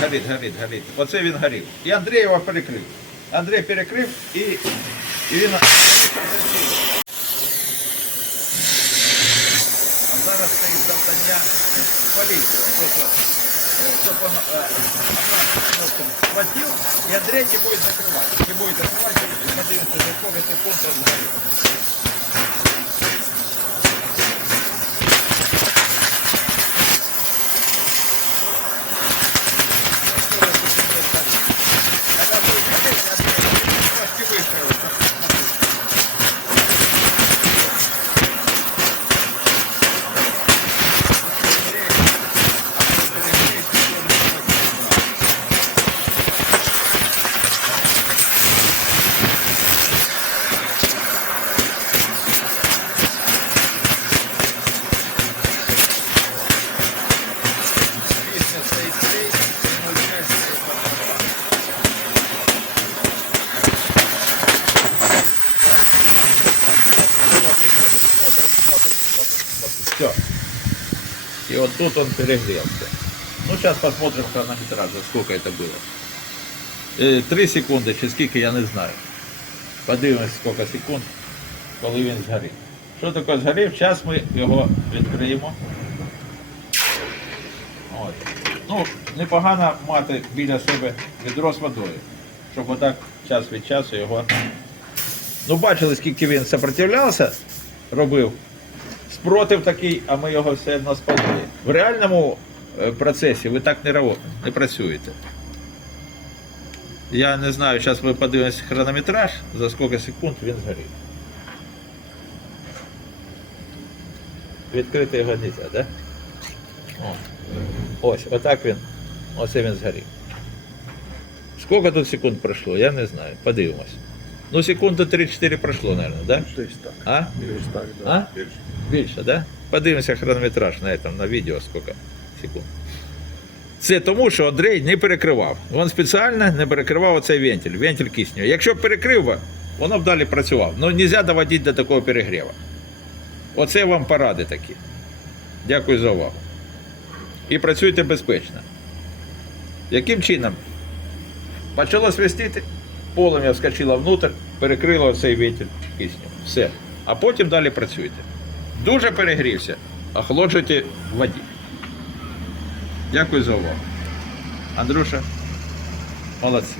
Горить, горить, горить. Оце він горів. І Андрій його перекрив. Андрій перекрив і, і він. А зараз стоїть завдання поліції. Тобто, он щоб він е, кнопку схватив, не будет закрывать. Не будет закрывать, и подивимося, за сколько секунд він Все. И вот тут он перегрелся. Ну, сейчас посмотрим хронометраж, сколько это было. Е, Три секунди, чи скільки, я не знаю. Подивимось, скільки секунд, коли він згорів. Що таке згорів? Зараз ми його відкриємо. От. Ну, непогано мати біля себе відро з водою, щоб отак час від часу його. Ну, бачили, скільки він сопротивлявся, робив. Спротив такий, а ми його все одно спалили. В реальному е, процесі ви так не, не працюєте. Я не знаю, зараз ми подивимося хронометраж, за скільки секунд він згорів. Відкрити його нельзя, так? Да? Ось, отак він. Оце він згорів. Скільки тут секунд пройшло, я не знаю. Подивимось. Ну, секунди 3-4 пройшло, мабуть, да? Десь так. А? Десь так, А? Більше. Більше, да? Подивимося хронометраж на этом, на відео, скільки секунд. Це тому, що Андрей не перекривав. Він спеціально не перекривав оцей вентиль, вентиль кисню. Якщо б перекрив би, воно б далі працював. Ну, не можна доводити до такого перегріву. Оце вам поради такі. Дякую за увагу. І працюйте безпечно. Яким чином? Почало свистіти, полум'я вскочило внутрь, перекрило цей вентиль кисню. Все. А потім далі працюйте. Дуже перегрівся, охолоджуйте в воді. Дякую за увагу. Андрюша, молодці.